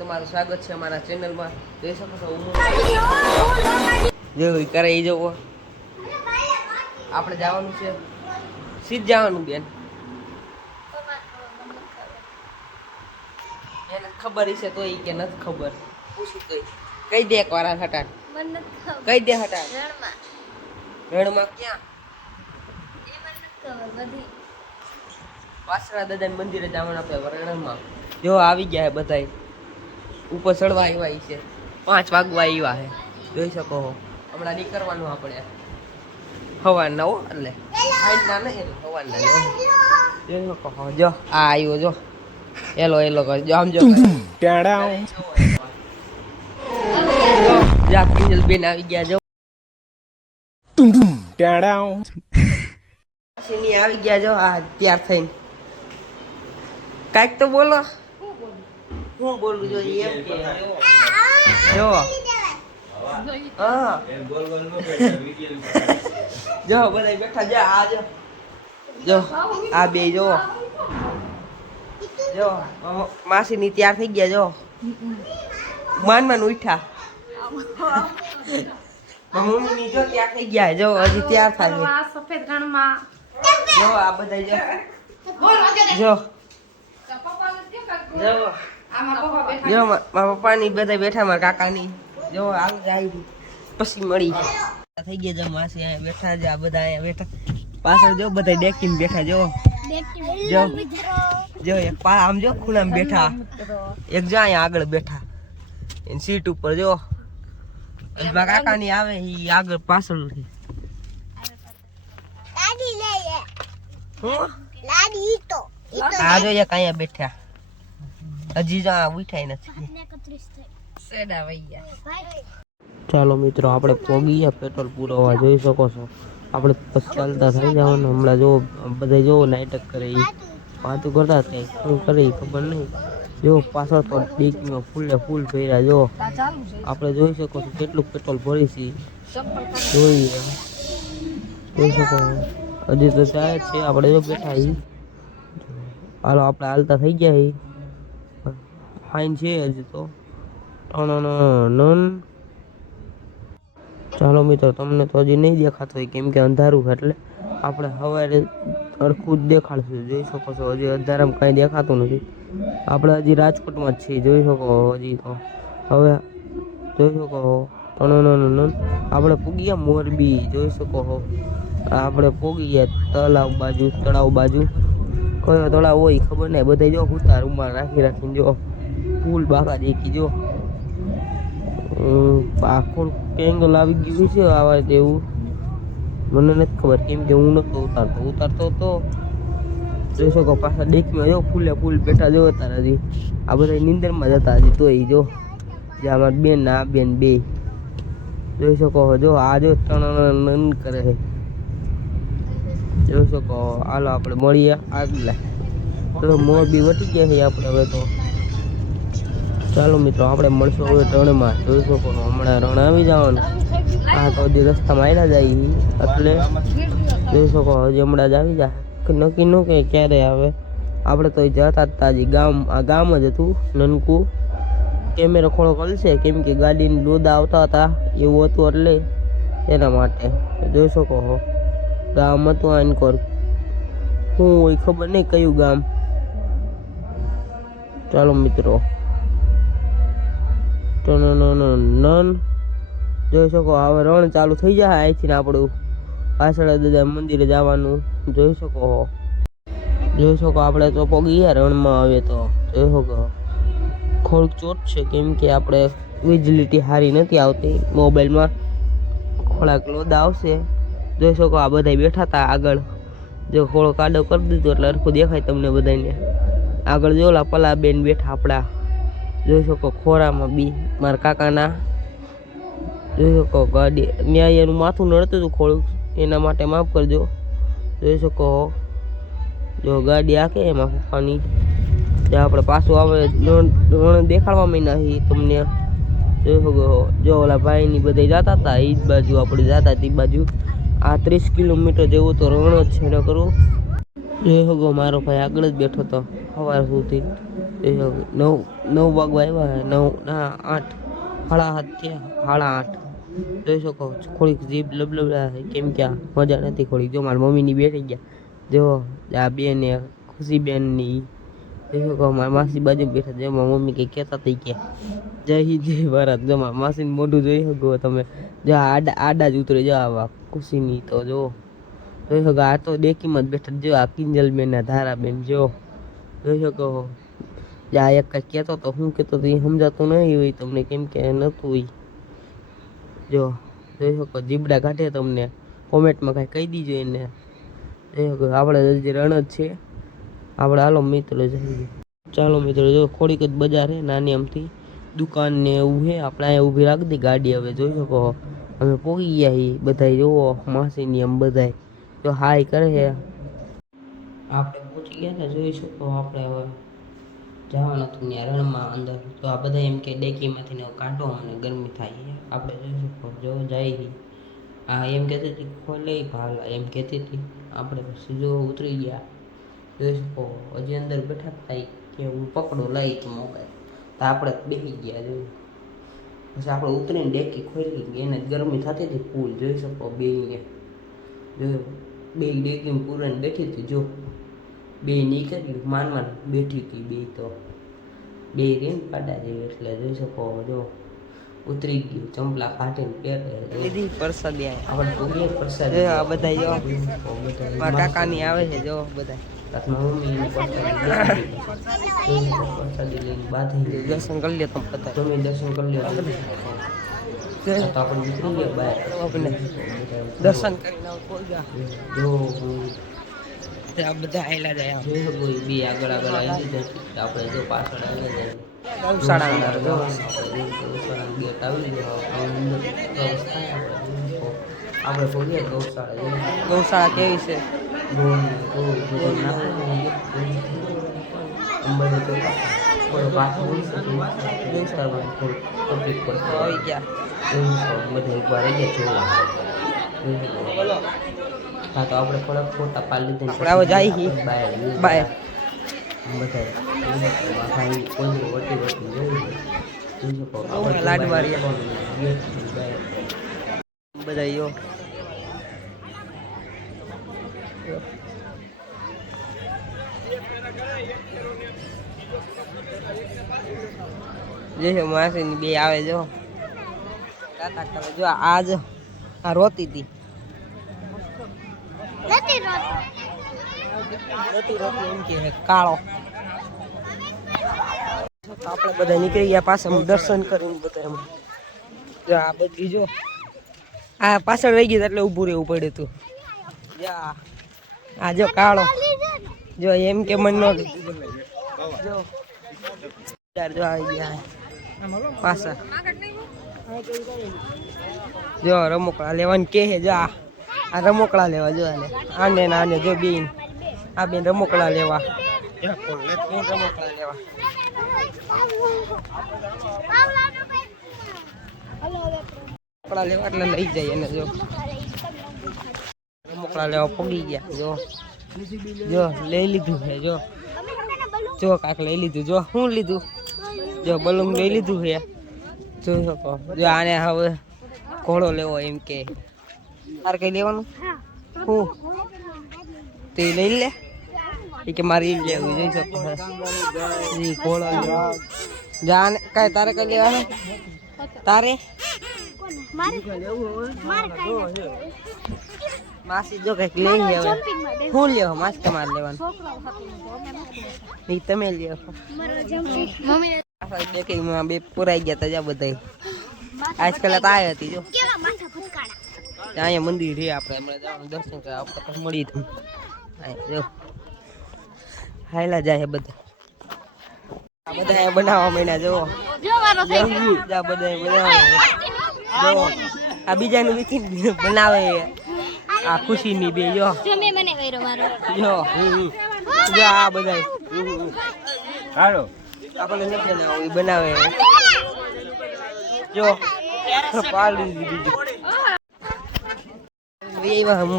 તમારું સ્વાગત છે અમારા ચેનલમાં. જોઈ શકો છો જો કરે એ જવો આપણે જવાનું છે સીધ જવાનું બેન. એને ખબર છે તો એ કે નથી ખબર પૂછી તો કઈ દે એક વાર હટાણ કઈ દે હટાણ રણમાં ક્યાં વાસણા દાદા મંદિરે જવાનું આપણે રણમાં. જો આવી ગયા હે બધા ઉપર ચડવા આવ્યા છે 5 વાગવા આવ્યા હે. જોઈ શકો છો હમણાં નીકળવાનું આપણે સવારના હો એટલે આઈના નહીં સવારના જોઈ શકો છો. જો આ આવ્યો જો એલો કર જો આમ જો જા કિંજલ બેન આવી ગયા જો આવી ગયા જો આ તૈયાર થઈને કાંઈક તો બોલો. હું બોલું જો એમ કે જો હા જો બધા બેઠા જા આ જો આ બે જો જો માસીની તૈયાર થઈ ગયા જો માન ઉઠ્યા મમ્મીની જો તૈયાર થઈ ગયા જો હજી તૈયાર થાય સફેદ રણમાં જો આ બધા જો જો જો મારા પપ્પાની બધા બેઠા મારા કાકાની જો આવી જાય પછી મળી થઈ ગયા જો માસી અહીંયા બેઠા છે. આ બધા અહીંયા બેઠા પાછળ જો બધા ડેકીને બેઠા જો જો જો એક આમ જો ખૂણામાં બેઠા એક જો અહીંયા આગળ બેઠા એની સીટ ઉપર જો મારા કાકાની આવે એ આગળ પાછળ હું આ જો એક અહીંયા બેઠા હજી જો ઉઠાઈ નથી. ચાલો મિત્રો આપણે પોગી ગયા પેટ્રોલ પુરાવા. જોઈ શકો છો આપણે પછી ચાલતા થઈ જવાનું. હમણાં જો બધા જો નાટક કરે એ વાતું કરતા થાય શું કરે ખબર નહીં. જો પાછળ તો ડીકીમાં ફૂલ ભર્યા જો આપણે જોઈ શકો છો કેટલું પેટ્રોલ ભરી છે જોઈએ જોઈ શકો હજી તો ચાલે છે. આપણે જો બેઠા હાલો આપણે હાલતા થઈ ગયા ફાઇન છે હજી તો ચાલો મિત્રો તમને તો હજી નહીં દેખાતો હોય કેમ કે અંધારું છે એટલે આપણે સવારે સરખું જ દેખાડશું. જોઈ શકો છો હજી અંધારામાં કાંઈ દેખાતું નથી. આપણે હજી રાજકોટમાં જ છીએ જોઈ શકો હજી તો હવે જોઈ શકો આપણે પૂગી ગયા મોરબી. જોઈ શકો છો આપણે પૂગી ગયા તળાવ બાજુ કયો તળાવ હોય ખબર નહીં. બધા જો ઉતાર રૂમાલ રાખીને જો ફૂલ બાકા દેખી જો આખું કેંગલ આવી ગયું છે આવા તેવું મને નથી ખબર કેમ કે હું નતો ઉતારતો તો જોઈ શકો પાછા ડેકમાં જો ફૂલ બેઠા જો તારા હજી આ બધા નીંદરમાં જતા હજી તો જો જે અમારા બેન આ બેન બે જોઈ શકો જો આ જો ત્રણ કરે છે જોઈ શકો. હાલો આપણે મળીએ આગલા તો મોરબી વટી ગયા છે આપણે હવે તો. ચાલો મિત્રો આપણે મળશું હવે રણમાં. જોઈ શકો હમણાં રણ આવી જવાનું. આ તો હજી રસ્તામાં આવ્યા જાય એટલે જોઈ શકો હજી હમણાં જ આવી જાય નક્કી ન કે ક્યારે આવે. આપણે તો જતા હતા હજી આ ગામ જ હતું નનકું. કેમેરો થોડો કલશે કેમ કે ગાડીને લોદા આવતા હતા એવું હતું એટલે એના માટે જોઈ શકો ગામ હતું આનકોર શું હોય ખબર નહીં કયું ગામ. ચાલો મિત્રો નન જોઈ શકો હવે રણ ચાલુ થઈ જાય અહીંથી આપણું પાછળ દાદા મંદિરે જવાનું. જોઈ શકો આપણે તો પોગી ગયા રણમાં. હવે તો જોઈ શકો થોડુંક ચોટ છે કેમ કે આપણે વિઝિલિટી સારી નથી આવતી મોબાઈલમાં થોડાક લોદા આવશે. જોઈ શકો આ બધા બેઠા હતા આગળ જો થોડો કાડો કરી દીધો એટલે હરખું દેખાય તમને બધાને. આગળ જોલા પલા બેન બેઠા આપણા જોઈ શકો ખોરામાં બી મારા કાકાના. જોઈ શકો ગાડી ન્યાય એનું માથું નડતું હતું થોડુંક એના માટે માફ કરજો. જોઈ શકો જો ગાડી આકે એમાં પપ્પાની જ્યાં આપણે પાછું આવે રણ દેખાડવા માંડ્યા તમને. જોઈ શકો જો ઓલા ભાઈની બધા જતા હતા એ જ બાજુ આપણે જતા હતી બાજુ. આ 30 કિલોમીટર જેવું તો રણ જ છે ન કરું. જોઈ શકો મારો ભાઈ આગળ જ બેઠો હતો સવાર સુધી 9 9 વાગવા આવ્યા 9 ના 8 સાડા 7 થયા 8:30 જોઈ શકો થોડીક જીભ લબલબડા કેમ કે આ મજા નથી થોડીક જો મારી મમ્મીની બેઠી ગયા જો આ બેન ખુશી બેનની જોઈ શકો મારી માસી બાજુ બેઠા જો મારી મમ્મી કંઈ કહેતા થઈ ગયા જય હિન્દ જય ભારત જો મારા માસીનું મોઢું જોઈ શકો તમે જો આડા જ ઉતરે જો આવા ખુશીની તો જો જોઈ શકો આ તો ડેકીમાં જ બેઠા જો આ કિંજલબેન ના ધારાબેન જો જોઈ શકો જા એક કંઈક કહેતો તો હું કહેતો તો એ સમજાતું નહીં હોય તમને કેમ કે નહોતું હોય જો જોઈ શકો જીબડા કાઢે તમને કોમેન્ટમાં કાંઈ કહી દીજો એને જોઈ શકો આપણે હજી રણ જ છે આપણે હાલો મિત્રો જઈએ ચાલો મિત્રો જો થોડીક જ બજાર છે નાની આમથી દુકાન ને એવું છે આપણે અહીંયા ઊભી રાખી દી ગાડી હવે જોઈ શકો અમે પહોંચી ગયા છીએ બધા જુઓ માસીની આમ બધા જો હાય કરે છે આપણે પહોંચી ગયા ને જોઈ શકો આપણે હવે જવાનું હતું ત્યાં રણમાં અંદર તો આ બધા એમ કે ડેકીમાંથી ને કાઢો અમને ગરમી થાય આપણે જોઈ શકો જો જાય આ એમ કહેતી હતી ખોલે ભાલ એમ કહેતી હતી આપણે પછી જો ઉતરી ગયા જોઈ શકો હજી અંદર બેઠા થાય કે હું પકડો લઈ તો મોબાઈલ તો આપણે બેસી ગયા જોયું પછી આપણે ઉતરીને ડેકી ખોલી એને ગરમી થતી હતી ફૂલ જોઈ શકો બેને જોયું બે ડેકીમાં પૂરાને બેઠી હતી જો બે નીકળી માન બેઠી હતી બે તો બે રેન પાડા જેવી એટલે જોઈ શકો જો ઉતરી ગયું ચંપલા કાઢીને પહેરે લીધી પ્રસાદી આપણે પૂરી પ્રસાદી આ બધા જો મારા કાકાની આવે છે જો બધા મમ્મી પ્રસાદી લઈને બાંધી દર્શન કરી લે તમે બધા તમે દર્શન કરી લે તો આપણે નીકળી ગયા બહાર આપણે દર્શન કરીને જો આ બધા આયલા જાય કોઈ બી આગળ આવી જાય આપણે જો પાછળ આવી જાય ગૌશાળા અંદર જો ગૌશાળા ગેટ આવી આપણે બોલીએ ગૌશાળા કેવી છે અંબાજી તો થોડો પાછળ બોલી શકે ગૌશાળામાં થોડું તકલીફ પડશે આવી ગયા બધા એકવાર આવી ગયા જોવા હા તો આપણે થોડાક ફોટા પાડી લીધા આપણે હવે જાય બાય બધા લાડવારી બધા યો જે માસીની બે આવે જો કાકા કરે જો આજ આ રોતી હતી એમ કે કાળો આપણે બધા નીકળી ગયા પાછા દર્શન કરીને બધા એમ જો આ બધી જો આ પાછળ રહી ગયું એટલે ઊભું રહેવું પડ્યું હતું આ જો કાળો જો એમ કે મન નો જો જો આવી ગયા પાછા જો રમકડા લેવાનું કે જો આ રમકડા લેવા જો આને આને જો બેન આ બેન રમકડા લેવા રમકડા લેવા રમકડા લેવા એટલે લઈ જાય એને જો રમકડા લેવા પગી ગયા જો જો લઈ લીધું છે જો જો કાક લઈ લીધું જો શું લીધું જો બલૂન લઈ લીધું છે જોઈ શકો જો આને હવે ઘોડો લેવો એમ કે તારે કઈ લેવાનું હું તે લઈ લે એ કે મારે લેવું જોઈ શકો ઘોડો જાને કઈ તારે કઈ લેવાનું તારે માસી જો કઈક લઈ લે હું લેવો માસી તમારે લેવાનું તમે લેવો બે પુરાઈ ગયા તા બધા આજકાલ તો આવી હતી જો અહીંયા મંદિર છે આપણે હમણાં જવાનું દર્શન કરવા આપણે પછી મળી તમે જો હાયલા જાય બધા બધા બનાવવા માંડ્યા જો બધા બનાવે આ બીજાનું વીથી બનાવે આ ખુશીની બે જો જો આ બધા હાલો આપણે નથી બનાવું એ બનાવે જો પાડી દીધું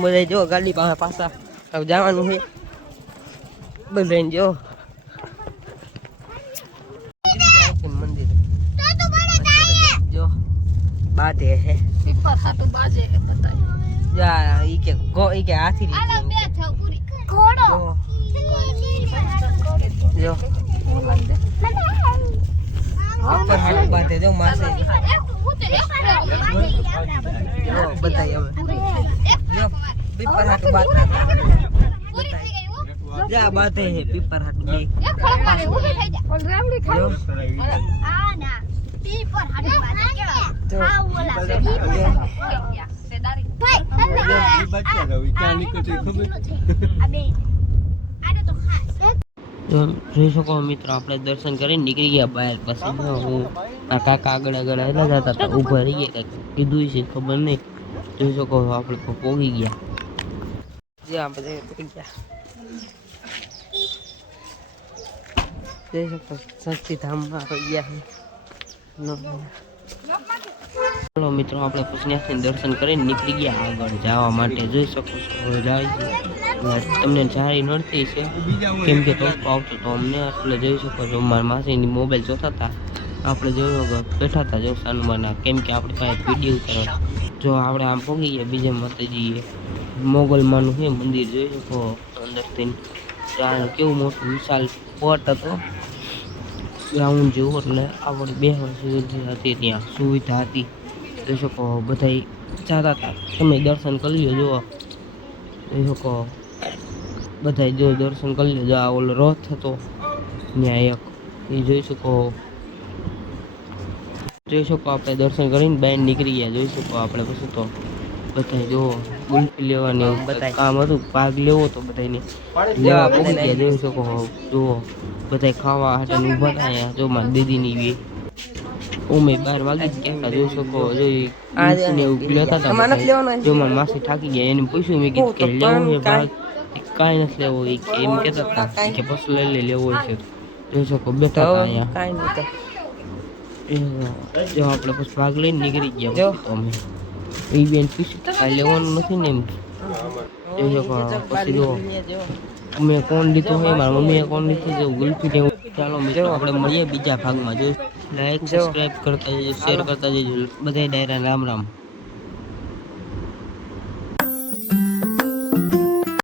બધા જો ગાડી પાસે પાછા હવે જવાનું છે બધા જો બાધે હે પીપર હાટુ બાજે હે બતાય જા ઈ કે હાથી લીધી ઘોડો જો પીપર હાટુ બાધે જો માસે જો બતાય હવે જો પીપર હાટુ બાધે જા બાધે હે પીપર હાટુ બે ઓલ રામડી ખાવ જોઈ શકો મિત્રો આપણે દર્શન કરીને નીકળી ગયા બહાર. પછી હું આ કાકા આગળ આગળ આવેલા જતા હતા, ઊભા રહી ગયા, કંઈક કીધું છે ખબર નહીં. જોઈ શકો આપણે પહોંચી ગયા જ્યાં બધા પકડી ગયા. જોઈ શકો શક્તિધામમાં આવી ગયા. ચાલો મિત્રો આપણે પછી ત્યાંથી દર્શન કરીને નીકળી ગયા આગળ જવા માટે. જોઈ શકો છો જાય છે તમને સારી નડતી છે કેમ કે તડકો આવતો તો અમને. એટલે જોઈ શકો છો મારા માસીની મોબાઈલ જોતા હતા, આપણે જોયું બેઠા હતા જો સાનુમાના, કેમ કે આપણે પાસે વિડીયો ઉતારવા. જો આપણે આમ પહોંચી ગયા બીજા માતાજીએ મોગલમાનું છે મંદિર. જોઈ શકો અંદરથી ત્યાં કેવું મોટું વિશાળ પોટ હતો ગ્રાઉન્ડ જેવું, એટલે આપણે 2 વર્ષ સુધી હતી ત્યાં સુવિધા હતી. જોઈ શકો બધા જતા હતા, તમે દર્શન કરી લો. જો જોઈ શકો બધા જો દર્શન કરી લેજો. આ ઓલો રથ હતો ત્યાં એક એ જોઈ શકો. આપણે દર્શન કરીને બહાર નીકળી ગયા. જોઈ શકો આપણે પછી તો બધા જો ગુલ્ફી લેવાની બધા કામ હતું, ભાગ લેવો તો બધાને લેવા પડી ગયા. જોઈ શકો જુઓ બધા ખાવા હાટે ઊભા થયા. જો મારી દીદીની બી ઉમે 12 વાગી ગયા. જોઈ શકો જોઈ એવું લેતા હતા. જો મારી માસી થાકી ગયા, એને પૂછ્યું મેં કીધું કે લેવું છે ભાગ? કાંઈ નથી લેવો એમ કહેતા હતા કે પછી લઈ લેવો છે. જોઈ શકો બેઠા હતા અહીંયા. જો આપણે પછી ભાગ લઈને નીકળી ગયા. અમે એ બેન પૂછ્યું કાંઈ લેવાનું નથી ને એમ. જોઈ શકો પછી જો અમે કોણ લીધું હોય, મારા મમ્મીએ કોણ લીધું છે ગુલ્ફી લેવું. ચાલો મિત્રો આપણે મળીએ બીજા ભાગમાં. જો લાઈક સબસ્ક્રાઈબ કરતા જજો, શેર કરતા જજો. બધા ડાયરા રામ રામ.